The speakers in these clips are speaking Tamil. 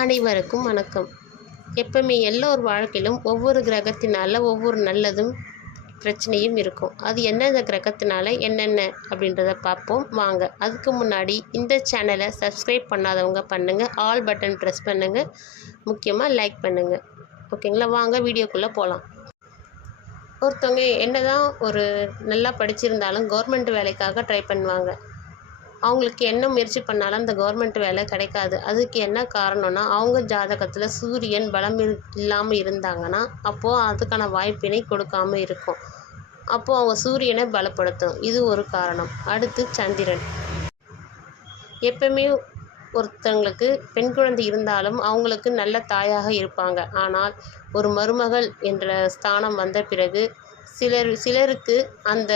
அனைவருக்கும் வணக்கம். எப்பவுமே எல்லோர் வாழ்க்கையிலும் ஒவ்வொரு கிரகத்தினால ஒவ்வொரு நல்லதும் பிரச்சனையும் இருக்கும். அது எந்தெந்த கிரகத்தினால என்னென்ன அப்படின்றத பார்ப்போம் வாங்க. அதுக்கு முன்னாடி இந்த சேனலை சப்ஸ்கிரைப் பண்ணாதவங்க பண்ணுங்கள், ஆல் பட்டன் ப்ரெஸ் பண்ணுங்கள், முக்கியமாக லைக் பண்ணுங்கள். ஓகேங்களா? வாங்க வீடியோக்குள்ளே போகலாம். ஒருத்தவங்க என்னதான் ஒரு நல்லா படிச்சிருந்தாலும் கவர்மெண்ட் வேலைக்காக ட்ரை பண்ணுவாங்க. அவங்களுக்கு என்ன முயற்சி பண்ணாலும் அந்த கவர்மெண்ட் வேலை கிடைக்காது. அதுக்கு என்ன காரணம்னா, அவங்க ஜாதகத்தில் சூரியன் பலம் இல்லாமல் இருந்தாங்கன்னா அப்போது அதுக்கான வாய்ப்பினை கொடுக்காமல் இருக்கும். அப்போது அவங்க சூரியனை பலப்படுத்தும். இது ஒரு காரணம். அடுத்து சந்திரன். எப்பவுமே ஒருத்தவங்களுக்கு பெண் குழந்தை இருந்தாலும் அவங்களுக்கு நல்ல தாயாக இருப்பாங்க. ஆனால் ஒரு மருமகள் என்ற ஸ்தானம் வந்த பிறகு சிலருக்கு அந்த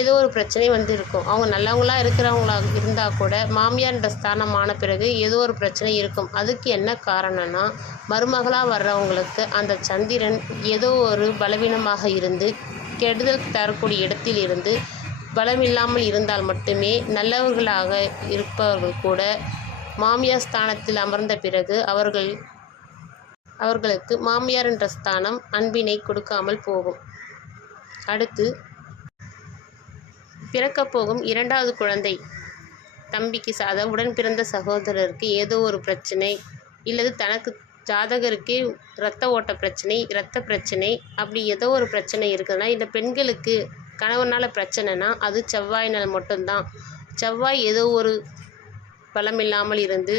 ஏதோ ஒரு பிரச்சனை இருக்கும். அவங்க நல்லவங்களாக இருக்கிறவங்களா இருந்தால் கூட மாமியார்ன்ற ஸ்தானம் ஆன பிறகு ஏதோ ஒரு பிரச்சனை இருக்கும். அதுக்கு என்ன காரணம்னா, மருமகளாக வர்றவங்களுக்கு அந்த சந்திரன் ஏதோ ஒரு பலவீனமாக இருந்து கெடுதல் தரக்கூடிய இடத்தில் இருந்து பலமில்லாமல் இருந்தால் மட்டுமே நல்லவர்களாக இருப்பவர்கள் கூட மாமியார் ஸ்தானத்தில் அமர்ந்த பிறகு அவர்களுக்கு மாமியார் என்ற ஸ்தானம் அன்பினை கொடுக்காமல் போகும். அடுத்து பிறக்கப் போகும் இரண்டாவது குழந்தை தம்பிக்கு உடன் பிறந்த சகோதரருக்கு ஏதோ ஒரு பிரச்சனை, இல்லது தனக்கு ஜாதகருக்கே இரத்த ஓட்ட பிரச்சனை, இரத்த பிரச்சனை, அப்படி ஏதோ ஒரு பிரச்சனை இருக்குதுன்னா, இந்த பெண்களுக்கு கணவனால் பிரச்சனைனா அது செவ்வாயினால் மட்டும்தான். செவ்வாய் ஏதோ ஒரு பலமில்லாமல் இருந்து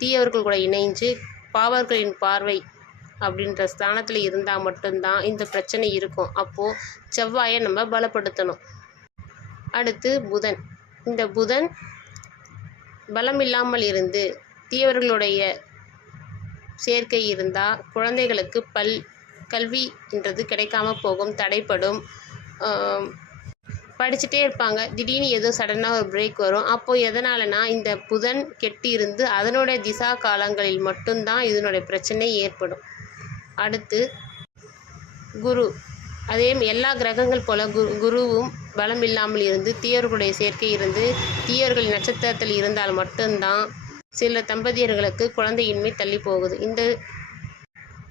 தீயவர்கள் கூட இணைஞ்சு பாவர்களின் பார்வை அப்படின்ற ஸ்தானத்தில் இருந்தால் மட்டும்தான் இந்த பிரச்சனை இருக்கும். அப்போது செவ்வாயை நம்ம பலப்படுத்தணும். அடுத்து புதன். இந்த புதன் பலமில்லாமல் இருந்து தீயவர்களுடைய சேர்க்கை இருந்தால் குழந்தைகளுக்கு கல்வின்றது கிடைக்காம போகும், தடைப்படும். படிச்சுட்டே இருப்பாங்க, திடீர்னு ஏதோ சடனாக ஒரு பிரேக் வரும். அப்போது எதனாலனா இந்த புதன் கெட்டி இருந்து அதனுடைய திசா காலங்களில் மட்டும்தான் இதனுடைய பிரச்சனை ஏற்படும். அடுத்து குரு. அதே எல்லா கிரகங்கள் போல குருவும் பலம் இல்லாமல் இருந்து தீயர்களுடைய சேர்க்கை இருந்து தீயர்கள் நட்சத்திரத்தில் இருந்தால் மட்டும்தான் சில தம்பதியர்களுக்கு குழந்தையின்மை தள்ளி போகுது. இந்த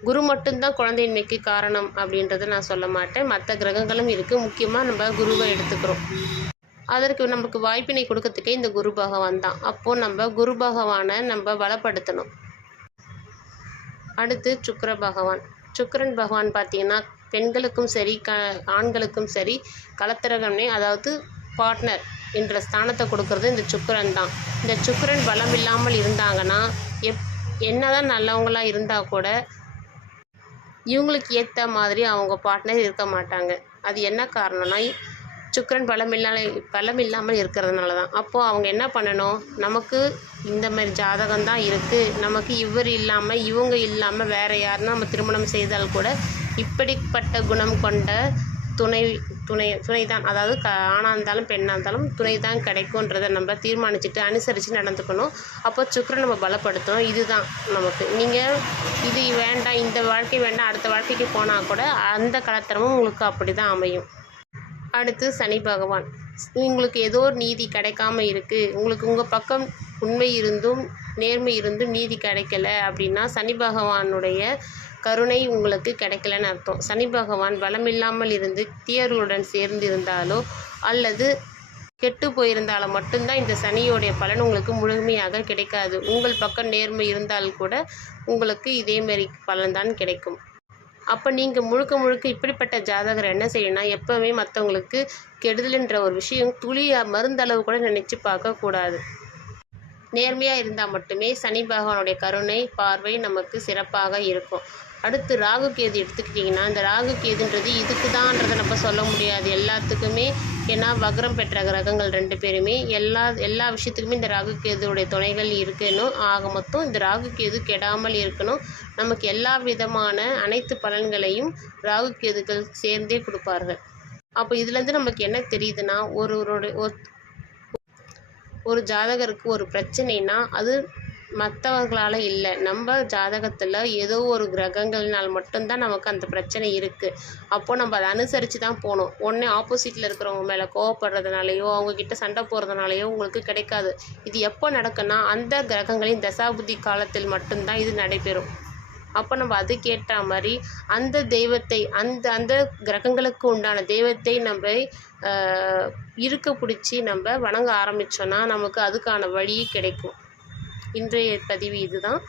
குரு மட்டும்தான் குழந்தையின்மைக்கு காரணம் அப்படின்றத நான் சொல்ல மாட்டேன். மற்ற கிரகங்களும் இருக்குது. முக்கியமாக நம்ம குருவை எடுத்துக்கிறோம். அதற்கு நமக்கு வாய்ப்பினை கொடுக்கறதுக்கே இந்த குரு பகவான் தான். அப்போது நம்ம குரு பகவானை நம்ம பலப்படுத்தணும். அடுத்து சுக்கிர பகவான். சுக்கிரன் பகவான் பார்த்திங்கன்னா பெண்களுக்கும் சரி ஆண்களுக்கும் சரி கலத்திரகமே, அதாவது பார்ட்னர் என்ற ஸ்தானத்தை கொடுக்கறது இந்த சுக்கிரன் தான். இந்த சுக்கிரன் பலம் இல்லாமல் இருந்தாங்கன்னா என்னதான் நல்லவங்களாக இருந்தால் கூட இவங்களுக்கு ஏற்ற மாதிரி அவங்க பார்ட்னர் இருக்க மாட்டாங்க. அது என்ன காரணம்னா, சுக்கிரன் பலம் இல்லாமல் இருக்கிறதுனால தான். அப்போது அவங்க என்ன பண்ணணும், நமக்கு இந்த மாதிரி ஜாதகம் தான் இருக்குது, நமக்கு இவர் இல்லாமல் இவங்க இல்லாமல் வேறு யாருன்னா நம்ம திருமணம் செய்தால் கூட இப்படிப்பட்ட குணம் கொண்ட துணை தான், அதாவது ஆணாக இருந்தாலும் பெண்ணாக இருந்தாலும் துணை தான் கிடைக்கும்ன்றதை நம்ம தீர்மானிச்சுட்டு அனுசரித்து நடந்துக்கணும். அப்போ சுக்கிரன் நம்ம பலப்படுத்தணும். இதுதான் நமக்கு. நீங்கள் இது வேண்டாம், இந்த வாழ்க்கை வேண்டாம், அடுத்த வாழ்க்கைக்கு போனால் கூட அந்த கலத்தரமும் உங்களுக்கு அப்படி தான் அமையும். அடுத்து சனி பகவான். உங்களுக்கு ஏதோ ஒரு நீதி கிடைக்காம இருக்குது, உங்களுக்கு உங்கள் பக்கம் உண்மை இருந்தும் நேர்மை இருந்தும் நீதி கிடைக்கல அப்படின்னா சனி பகவானுடைய கருணை உங்களுக்கு கிடைக்கலன்னு அர்த்தம். சனி பகவான் பலமில்லாமல் இருந்து தீயர்களுடன் சேர்ந்து இருந்தாலோ அல்லது கெட்டு போயிருந்தாலோ மட்டும்தான் இந்த சனியோடைய பலன் உங்களுக்கு முழுமையாக கிடைக்காது. உங்கள் பக்கம் நேர்மை இருந்தால் கூட உங்களுக்கு இதேமாரி பலன்தான் கிடைக்கும். அப்போ நீங்கள் முழுக்க இப்படிப்பட்ட ஜாதகர் என்ன செய்யணும்னா, எப்போவுமே மற்றவங்களுக்கு கெடுதல்ன்ற ஒரு விஷயம் மருந்தளவு கூட நினச்சி பார்க்கக்கூடாது. நேர்மையாக இருந்தால் மட்டுமே சனி பகவானுடைய கருணை பார்வை நமக்கு சிறப்பாக இருக்கும். அடுத்து ராகு கேது எடுத்துக்கிட்டிங்கன்னா, இந்த ராகு கேதுன்றது இதுக்கு தான்றதை நம்ம சொல்ல முடியாது எல்லாத்துக்குமே. ஏன்னா வக்ரம் பெற்ற கிரகங்கள் 2 பேருமே எல்லா விஷயத்துக்குமே இந்த ராகு கேதுடைய துணைகள் இருக்கணும். ஆக மொத்தம் இந்த ராகு கேது கெடாமல் இருக்கணும். நமக்கு எல்லா விதமான அனைத்து பலன்களையும் ராகு கேதுகள் சேர்ந்தே கொடுப்பார்கள். அப்போ இதுலேருந்து நமக்கு என்ன தெரியுதுன்னா, ஒரு ஜாதகருக்கு ஒரு பிரச்சனைனா அது மற்றவங்களால இல்லை. நம்ம ஜாதகத்தில் ஏதோ ஒரு கிரகங்கள்னால் மட்டும்தான் நமக்கு அந்த பிரச்சனை இருக்குது. அப்போது நம்ம அதை அனுசரித்து தான் போகணும். ஒன்று ஆப்போசிட்டில் இருக்கிறவங்க மேலே கோவப்படுறதுனாலையோ அவங்கக்கிட்ட சண்டை போடுறதுனாலையோ உங்களுக்கு கிடைக்காது. இது எப்போ நடக்குன்னா அந்த கிரகங்களின் தசாபுத்தி காலத்தில் மட்டும்தான் இது நடைபெறும். அப்போ நம்ம அதுக்கேற்ற மாதிரி அந்த தெய்வத்தை அந்த அந்த கிரகங்களுக்கு உண்டான தெய்வத்தை நம்ம இருக்க பிடிச்சி நம்ம வணங்க ஆரம்பித்தோன்னா நமக்கு அதுக்கான வழி கிடைக்கும். இன்றைய பதிவு இதுதான்.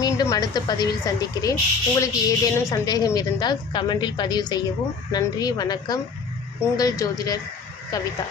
மீண்டும் அடுத்த பதிவில் சந்திக்கிறேன். உங்களுக்கு ஏதேனும் சந்தேகம் இருந்தால் கமெண்டில் பதிவு செய்யவும். நன்றி, வணக்கம். உங்கள் ஜோதிடர் கவிதா.